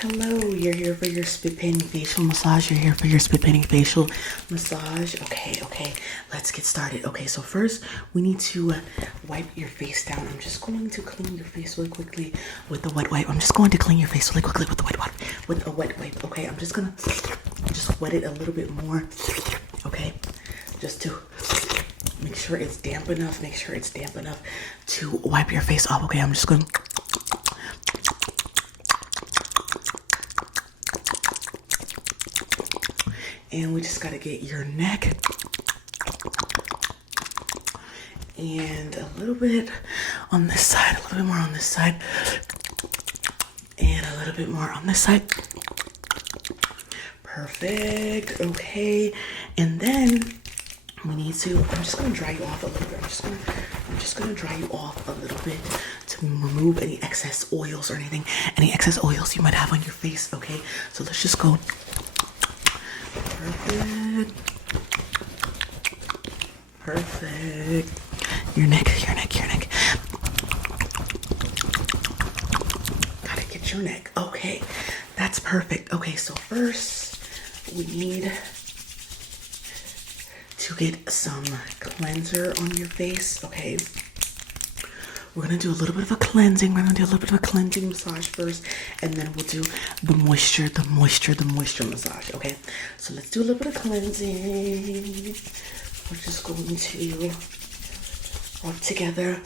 Hello, you're here for your spit painting facial massage. You're here for your spit painting facial massage. Okay, let's get started. Okay, so first we need to wipe your face down. I'm just going to clean your face really quickly with a wet wipe. I'm just going to clean your face really quickly with a wet wipe. Okay, I'm just gonna wet it a little bit more. Okay, just to make sure it's damp enough. Make sure it's damp enough to wipe your face off. Okay, I'm just gonna. And we just gotta get your neck and a little bit on this side, a little bit more on this side, and a little bit more on this side. Perfect. Okay, and then we need to. I'm just gonna dry you off a little bit. I'm just gonna dry you off a little bit to remove any excess oils or anything, any excess oils you might have on your face. Okay, so let's just go. Perfect. Your neck. Gotta get your neck. Okay, that's perfect. Okay, so first we need to get some cleanser on your face. Okay, we're gonna do a little bit of a cleansing. We're gonna do a little bit of a cleansing massage first, and then we'll do the moisture massage. Okay, so let's do a little bit of cleansing. We're just going to rub together.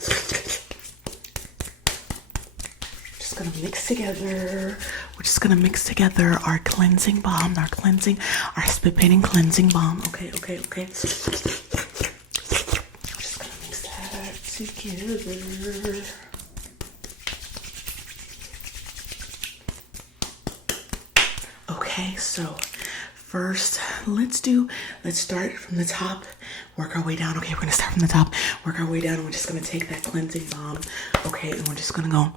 Just gonna mix together. We're just gonna mix together our cleansing balm, our spit painting cleansing balm. Okay. Together. Okay, so first let's start from the top, work our way down. Okay, we're gonna start from the top, work our way down, and we're just gonna take that cleansing balm. Okay, and we're just gonna go,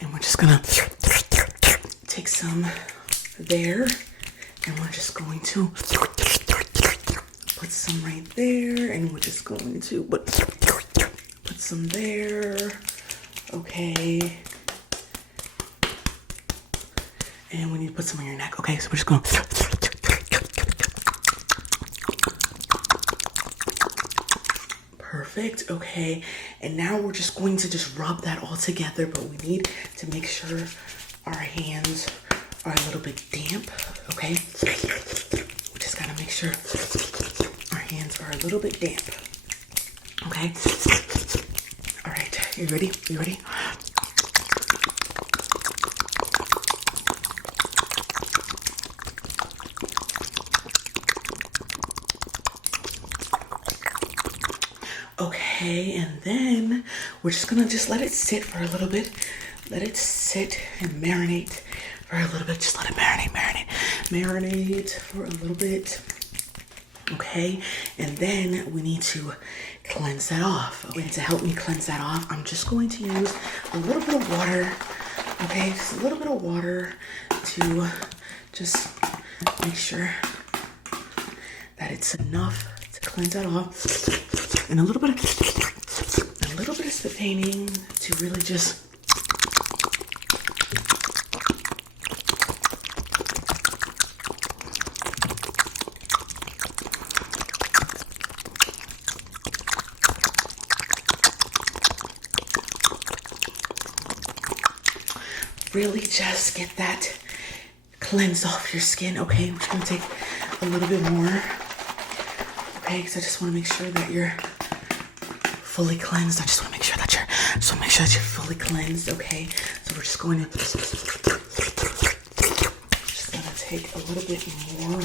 and we're just gonna take some there, and we're just going to put some right there, and we're just going to put some there. Okay, and we need to put some on your neck. Okay, so we're just going perfect. Okay, and now we're just going to rub that all together, but we need to make sure our hands are a little bit damp. Okay, we just gotta make sure our hands are a little bit damp. Okay, all right, you ready? Okay, and then we're just gonna let it sit for a little bit. Let it sit and marinate for a little bit. Just let it marinate for a little bit. Okay, and then we need to cleanse that off. Okay, to help me cleanse that off, I'm just going to use a little bit of water. Okay, just a little bit of water to just make sure that it's enough to cleanse that off, and a little bit of spit painting to really just really just get that cleansed off your skin. Okay, we're just gonna take a little bit more. Okay, so I just want to make sure that you're fully cleansed. I just want to make sure that you're fully cleansed. Okay, so we're just going to take a little bit more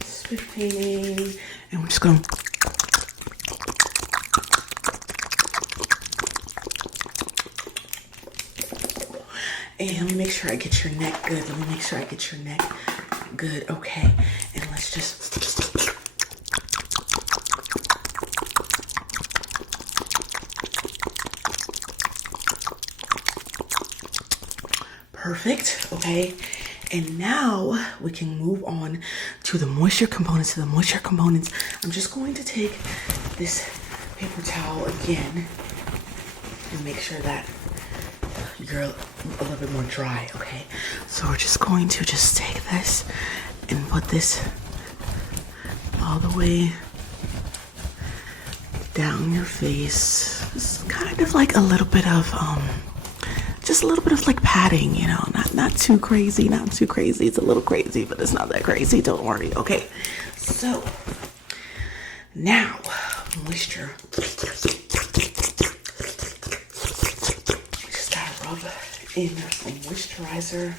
spit painting, and we're just going to and let me make sure I get your neck good. Okay, and let's just perfect. Okay, and now we can move on to the moisture components. I'm just going to take this paper towel again, and make sure that you're a little bit more dry, okay? So we're just going to just take this and put this all the way down your face. It's kind of like a little bit of just a little bit of like padding, you know, not too crazy, not too crazy. It's a little crazy, but it's not that crazy, don't worry. Okay, so now moisture. Just gotta rub in a moisturizer.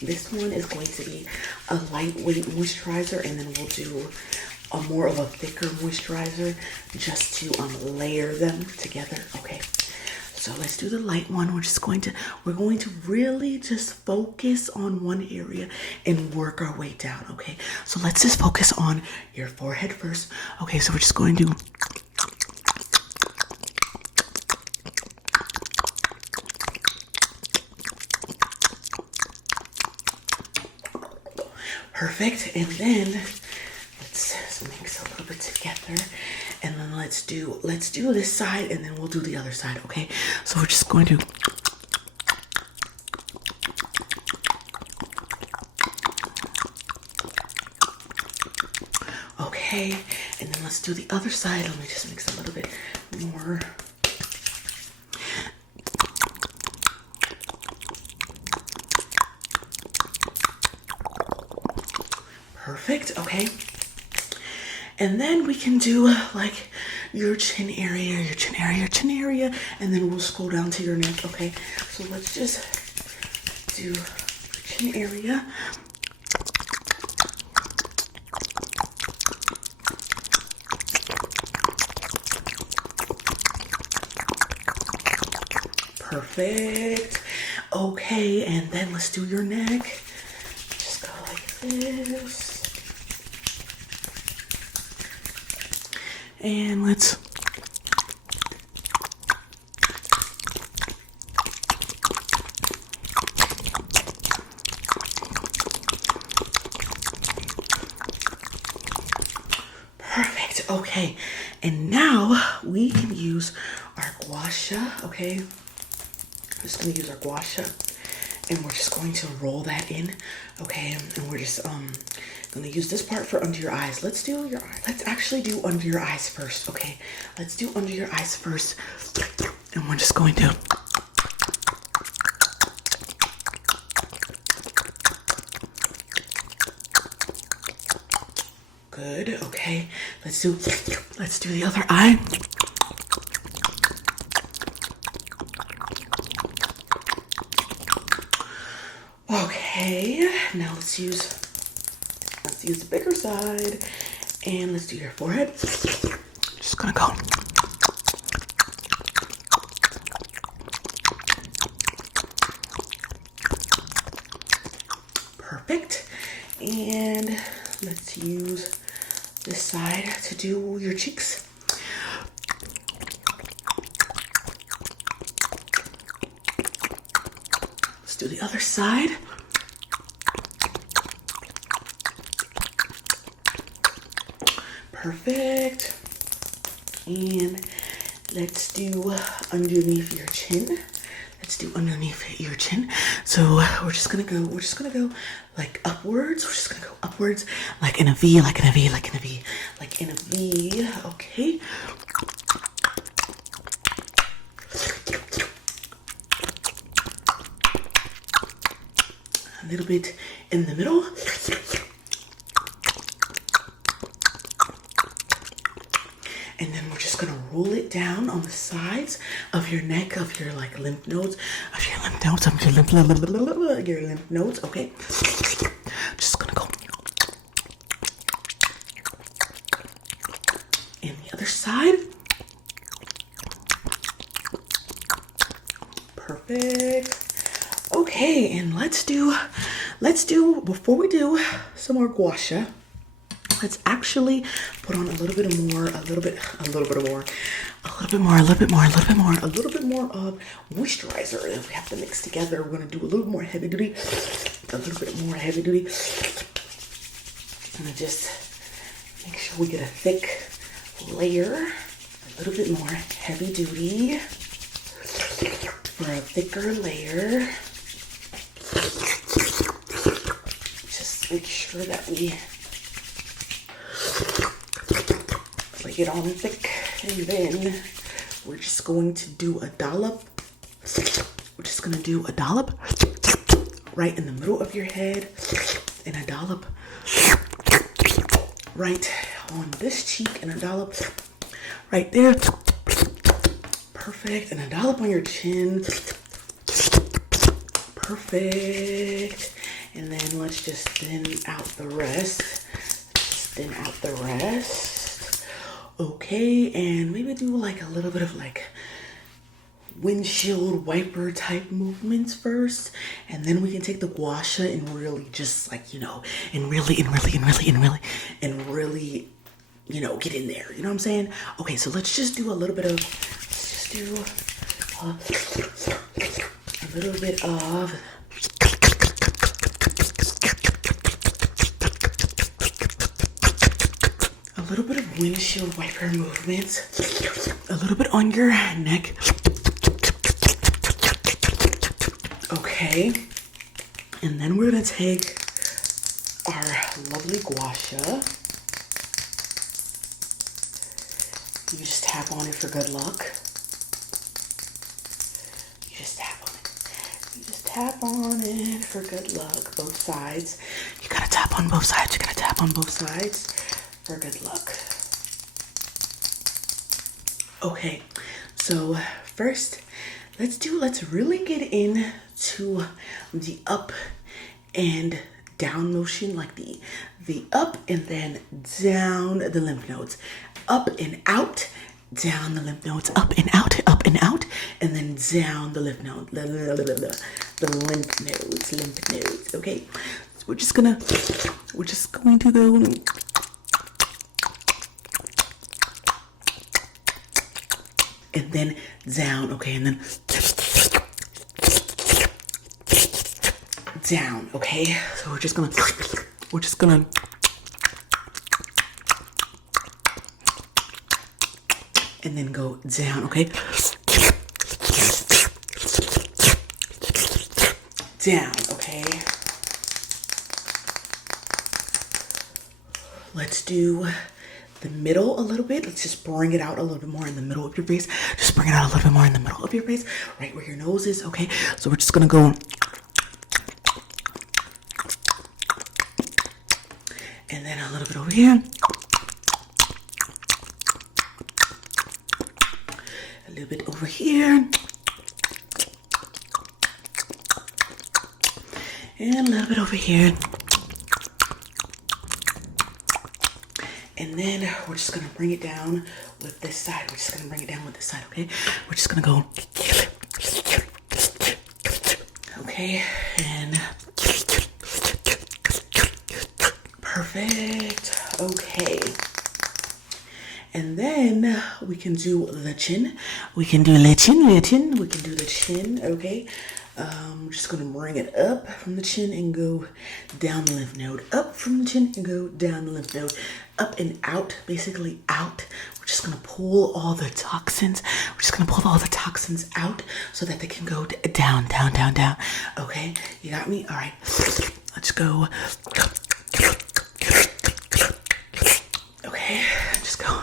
This one is going to be a lightweight moisturizer, and then we'll do a more of a thicker moisturizer just to layer them together. Okay, so let's do the light one. We're going to really just focus on one area and work our way down. Okay, so let's just focus on your forehead first. Okay, so we're just going to perfect, and then let's mix a little bit together, and then let's do this side, and then we'll do the other side. Okay, so we're just going to okay, and then let's do the other side. Let me just mix a little bit more. Perfect. Okay, and then we can do like your chin area, and then we'll scroll down to your neck. Okay, so let's just do your chin area. Perfect. Okay, and then let's do your neck. Just go like this. And let's perfect. Okay, and now we can use our gua sha. Okay, I'm just gonna use our gua sha, and we're just going to roll that in. Okay, and we're just gonna use this part for under your eyes. Let's do your eyes. Let's actually do under your eyes first. Okay, let's do under your eyes first, and we're just going to good. Okay, let's do the other eye. Okay, now let's use the bigger side, and let's do your forehead. Just gonna go. Perfect. And let's use this side to do your cheeks. Let's do the other side. Perfect. And let's do underneath your chin. So we're just gonna go like upwards. We're just gonna go upwards, like in a V, like in a V. Okay. A little bit in the middle. And then we're just gonna roll it down on the sides of your neck, of your like lymph nodes, your lymph nodes. Okay. Just gonna go. And the other side. Perfect. Okay, and let's do before we do some more gua sha. Let's actually put on a little bit more of moisturizer. If we have to mix together, we're gonna do a little bit more heavy duty. I'm gonna just make sure we get a thick layer, a little bit more heavy duty. for a thicker layer. Just make sure that we lay it on thick, and then we're just going to do a dollop. We're just gonna do a dollop right in the middle of your head, and a dollop right on this cheek, and a dollop right there. Perfect. And a dollop on your chin. Perfect. And then let's just thin out the rest. Just thin out the rest. Okay, and maybe do like a little bit of like windshield wiper type movements first, and then we can take the gua sha and really just like, you know, and really, you know, get in there. You know what I'm saying? Okay, so let's just do a little bit of, a little bit of windshield wiper movements, a little bit on your neck. Okay, and then we're gonna take our lovely gua sha. You just tap on it for good luck. You just tap on it. You just tap on it for good luck. Both sides. You gotta tap on both sides. You gotta tap on both sides for good luck. Okay, so first, let's really get into the up and down motion, like the up and then down the lymph nodes. Up and out, down the lymph nodes, up and out, and then down the lymph node, the lymph nodes. Okay, so we're just going to go and then down. Okay, and then down. Okay, so we're just gonna and then go down. Okay, down. Okay, let's do the middle a little bit. Let's just bring it out a little bit more in the middle of your face. Just bring it out a little bit more in the middle of your face, right where your nose is. Okay, so we're just gonna go and then a little bit over here, a little bit over here, and a little bit over here. And then we're just gonna bring it down with this side. We're just gonna bring it down with this side, okay? We're just gonna go, okay, and perfect, okay. And then we can do the chin. We can do the chin. We can do the chin, okay? We're just gonna bring it up from the chin and go down the lymph node. Up from the chin and go down the lymph node. Up and out, basically out. We're just gonna pull all the toxins. We're just gonna pull all the toxins out so that they can go down, down, down, down. Okay, you got me? All right, let's go. Okay, just go.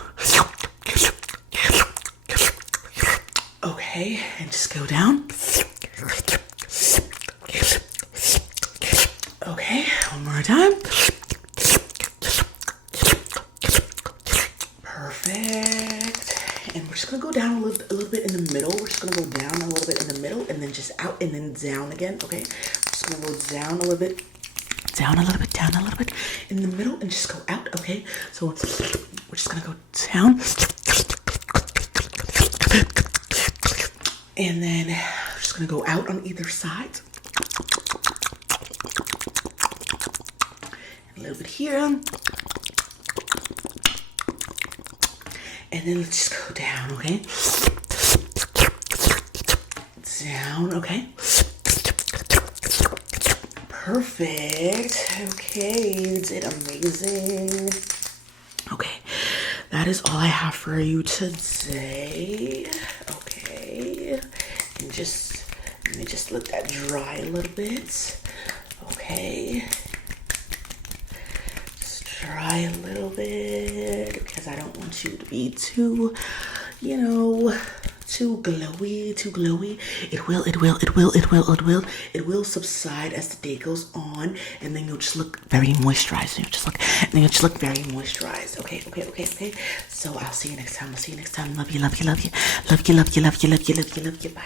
Okay, and just go down. Okay, one more time. Perfect. And we're just gonna go down a little bit in the middle. We're just gonna go down a little bit in the middle and then just out and then down again. Okay, we're just gonna go down a little bit, down a little bit, down a little bit in the middle and just go out. Okay, so we're just gonna go down. And then we're just gonna go out on either side. A little bit here. And then let's just go down, okay? Down, okay? Perfect. Okay, you did amazing. Okay, that is all I have for you today. Okay, and just Let me just let that dry a little bit. Okay. Just dry a little bit because I don't want you to be too, you know, too glowy, too glowy. It will subside as the day goes on, and then you'll just look very moisturized. You'll just look very moisturized. Okay. So I'll see you next time. Love you. Bye.